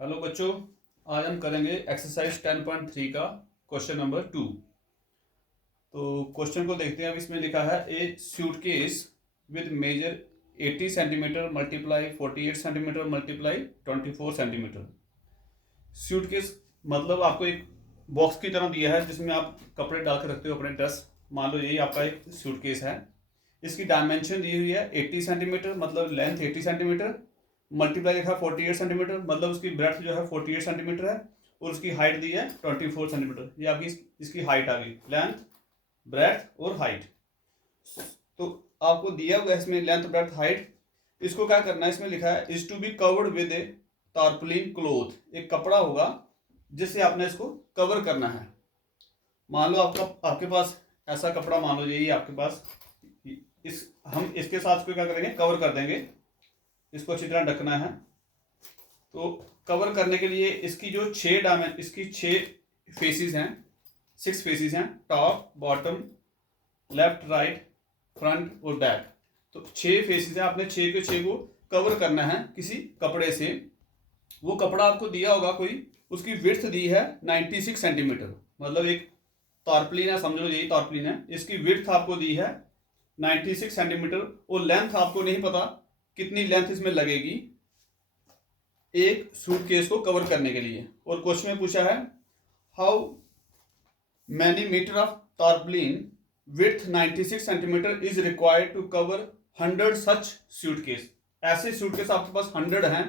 Hello बच्चों, आज हम करेंगे एक्सरसाइज 10.3 का क्वेश्चन नंबर 2। तो क्वेश्चन को देखते हैं। अब इसमें लिखा है a suitcase with measure 80 centimetre multiply 48 centimetre multiply 24 centimetre. Suitcase मतलब आपको एक बॉक्स की तरह दिया है जिसमें आप कपड़े डाल के रखते हो अपने ड्रेस। मान लो यही आपका एक सूटकेस है। इसकी डायमेंशन दी हुई है 80 सेंटीमीटर, मतलब लेंथ 80 सेंटीमीटर, मल्टीप्लाई लिखा 48 सेंटीमीटर, मतलब उसकी ब्रेथ जो है 48 सेंटीमीटर है, और उसकी हाइट दी है 24 सेंटीमीटर। ये आपकी इसकी हाइट आ गई, लेंथ, ब्रेथ और हाइट। तो आपको दिया हुआ है इसमें लेंथ, ब्रेथ, हाइट। इसको क्या करना है, इसमें लिखा है is to be covered with a tarpaulin cloth. एक कपड़ा होगा जिससे आपने इसको कवर करना है। मान लो आपके पास ऐसा कपड़ा, मान लो यही आपके पास, हम इसके साथ इसको क्या करेंगे, कवर कर देंगे। इसको अच्छी तरह ढकना है। तो कवर करने के लिए इसकी जो इसकी 6 फेसिस हैं, 6 फेसिस हैं, top, bottom, left, right, front और बैक। तो 6 फेसिस हैं, आपने 6 के 6 को कवर करना है किसी कपड़े से। वो कपड़ा आपको दिया होगा कोई, उसकी विड्थ दी है 96 सेंटीमीटर, मतलब एक तारपलिन है, समझ लो यही तारपलिन है। इसकी विड्थ आपको दी है 96 सेंटीमीटर, और लेंथ आपको नहीं पता कितनी लेंथ इसमें लगेगी एक सूटकेस को कवर करने के लिए। और क्वेश्चन में पूछा है how many meter of tarpaulin width 96 centimeter is required to cover 100 such suitcase. ऐसे सूटकेस आपके पास 100 हैं।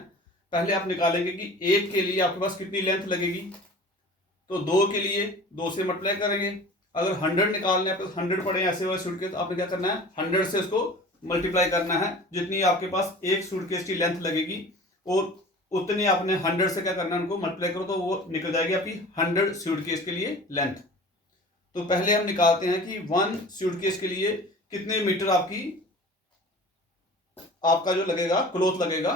पहले आप निकालेंगे कि एक के लिए आपके पास कितनी लेंथ लगेगी। तो 2 के लिए 2 से मल्टीप्लाई करेंगे। अगर 100 निकालने पे 100 पड़े ऐसे वाले सूटकेस, आपने क्या करना है, 100 से उसको मल्टीप्लाई करना है। जितनी आपके पास एक सूटकेस की लेंथ लगेगी, और उतनी आपने 100 से क्या करना है, उनको मल्टीप्लाई करो तो वो निकल जाएगी आपकी 100 सूटकेस के लिए लेंथ। तो पहले हम निकालते हैं कि 1 सूटकेस के लिए कितने मीटर आपका जो लगेगा, क्लॉथ लगेगा।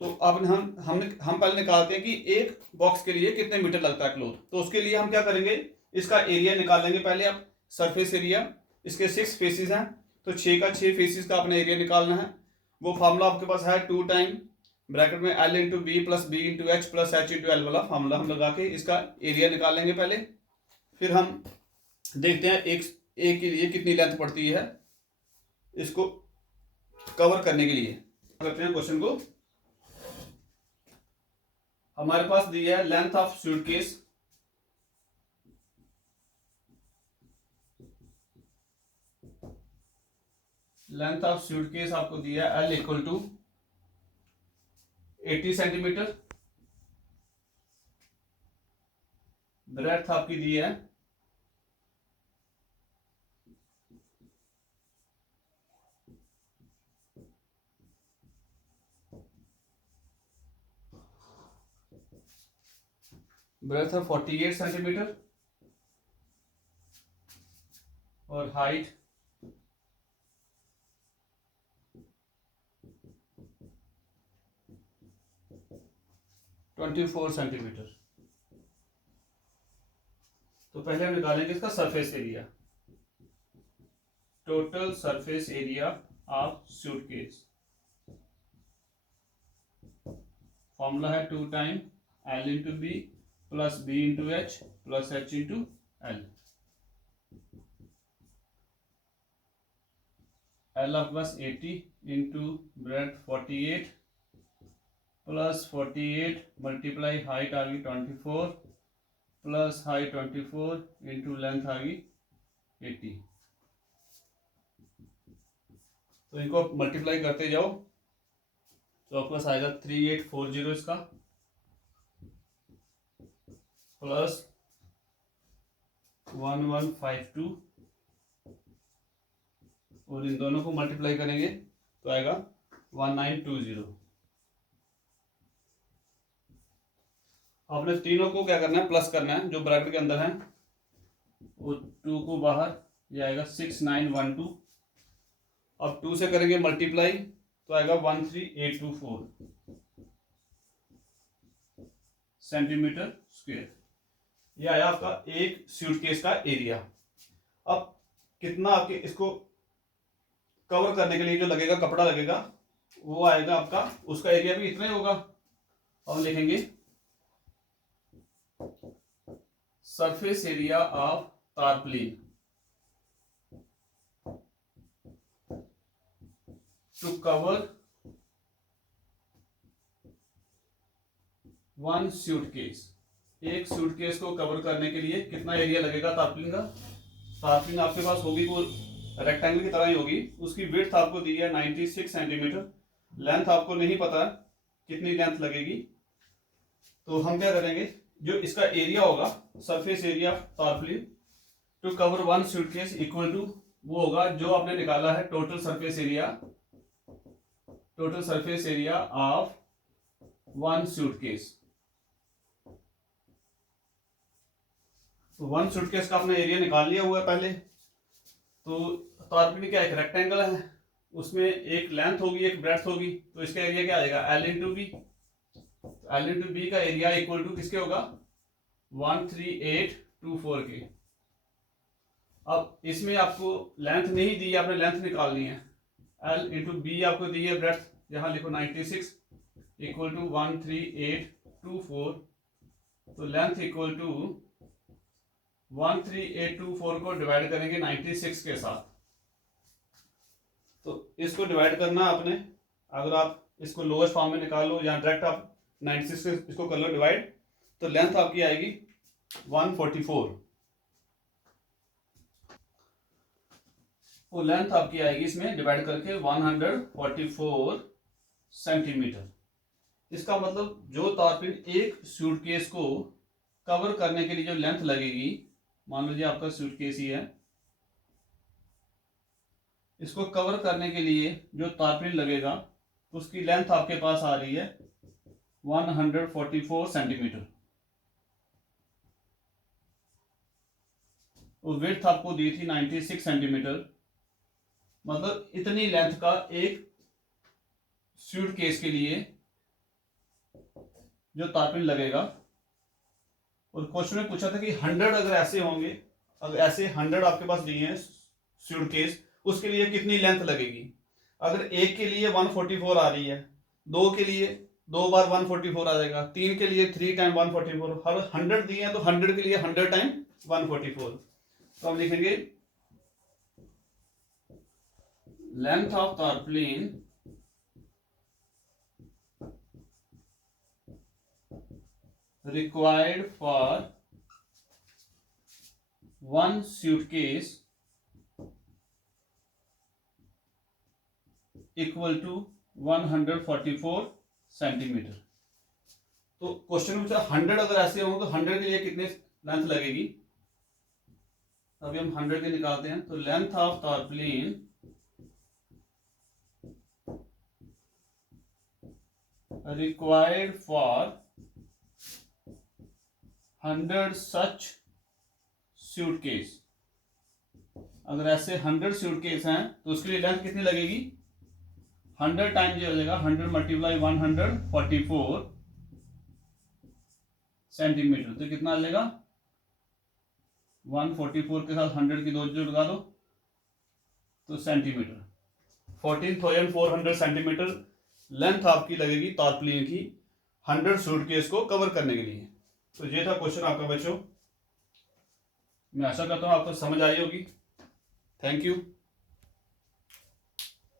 तो अब हम पहले निकालते हैं कि एक बॉक्स के लिए कितने मीटर लगता है क्लॉथ। तो उसके लिए हम क्या करेंगे, इसका एरिया निकालेंगे। पहले आप सरफेस एरिया, इसके 6 फेसिस हैं, तो 6 का 6 फेसिस का अपना एरिया निकालना है। वो फार्मूला आपके पास है 2 टाइम ब्रैकेट में L into B plus B into H plus H into L वाला फार्मूला हम लगा के इसका एरिया निकालेंगे पहले। फिर हम देखते हैं एक के लिए कितनी लेंथ पड़ती है इसको कवर करने के लिए। करते हैं क्वेश्चन को। हमारे पास दी है length of suitcase, length of suitcase आपको दिया है L equal to 80 centimeter. Breadth आपकी दी है 48 सेंटीमीटर, और हाइट 24 सेंटीमीटर। तो पहले हम निकालेंगे इसका surface area, total surface area of suitcase. Formula है 2 time L into B plus B into H plus H into L. L आपके पास 80 into breadth 48 plus 48 multiply height आ गई 24 प्लस हाइट 24 इंटू लेंथ आ गई 80। तो इनको मल्टीप्लाई करते जाओ तो आपके पास आएगा 3840 इसका, प्लस 1152, और इन दोनों को मल्टीप्लाई करेंगे तो आएगा 1920। आपने तीनों को क्या करना है, प्लस करना है। जो ब्रैकेट के अंदर है वो 2 को बाहर, ये आएगा 6912। अब 2 से करेंगे मल्टीप्लाई तो आएगा 13824 सेंटीमीटर स्क्वायर। ये आया आपका एक सूटकेस का एरिया। अब कितना आपके इसको कवर करने के लिए जो लगेगा, कपड़ा लगेगा, वो आएगा आपका, उसका एरिया भी इतना ही होगा। अब लिखेंगे surface area of tarpaulin to cover one suitcase। एक सूटकेस को कवर करने के लिए कितना एरिया लगेगा तारपुलिन का। तारपुलिन आपके पास होगी वो रेक्टेंगल की तरह ही होगी, उसकी विड्थ आपको दी है 96 सेंटीमीटर, लेंथ आपको नहीं पता कितनी लेंथ लगेगी। तो हम क्या करेंगे, जो इसका एरिया होगा surface area tarpaulin to cover one suitcase equal to, वो होगा जो आपने निकाला है total surface area of one suitcase. तो वन सूटकेस का आपने एरिया निकाल लिया हुआ है पहले। तो तारपुलिन क्या एक रेक्टेंगल है, उसमें एक लेंथ होगी एक ब्रेड्थ होगी, तो इसका एरिया क्या आएगा L into B. L into B का एरिया इक्वल टू किसके होगा 13824 के। अब इसमें आपको लेंथ नहीं दी, आपने लेंथ निकालनी है। L इंटू बी आपको दी है ब्रेड्थ, यहाँ लिखो 96 इक्वल टू 13824। तो लेंथ इक्वल टू 13824 को डिवाइड करेंगे 96 के साथ। तो इसको डिवाइड करना आपने, अगर आप इसको लोएस्ट फॉर्म में निकालो या डायरेक्ट आप 96 से इसको कर लो डिवाइड, तो लेंथ आपकी आएगी 144। वो लेंथ आपकी आएगी इसमें डिवाइड करके 144 सेंटीमीटर। इसका मतलब जो तारपुलिन एक सूटकेस को कवर करने के लिए जो लेंथ लगेगी, मान लीजिए आपका सूटकेस ही है, इसको कवर करने के लिए जो तारपुलिन लगेगा उसकी लेंथ आपके पास आ रही है 144 सेंटीमीटर। और विड्थ आपको दी थी 96 सेंटीमीटर। मतलब इतनी लेंथ का एक सूटकेस के लिए जो तारपुलिन लगेगा। और क्वेश्चन में पूछा था कि 100 अगर ऐसे होंगे, अगर ऐसे 100 आपके पास दिए हैं सूटकेस, उसके लिए कितनी लेंथ लगेगी। अगर एक के लिए 144 आ रही है, दो के लिए 2 बार 144 आ जाएगा, 3 के लिए 3 टाइम 144, हर 100 दिए हैं तो 100 के लिए 100 टाइम 144। तो हम लिखेंगे length of tarpaulin required for one suitcase equal to 144 centimetre. तो क्वेश्चन में पूछा 100 अगर ऐसे होंगे तो 100 के लिए कितने लेंथ लगेगी। अभी हम 100 के निकालते हैं। तो length of tarpaulin required for 100 such suitcase, अगर ऐसे 100 सूटकेस हैं तो उसके लिए लेंथ कितनी लगेगी। 100 टाइम जो हो जाएगा 100 मल्टीप्लाई 144 सेंटीमीटर, तो कितना आ जाएगा 144 के साथ 100 की 2 जोड़ लगा दो तो सेंटीमीटर। 14,400 सेंटीमीटर लेंथ आपकी लगेगी तारपुलिन की 100 सूटकेस को कवर करने के लिए। तो ये था क्वेश्चन आपका बच्चों। मैं आशा करता हूं आपको समझ आई होगी। Thank you.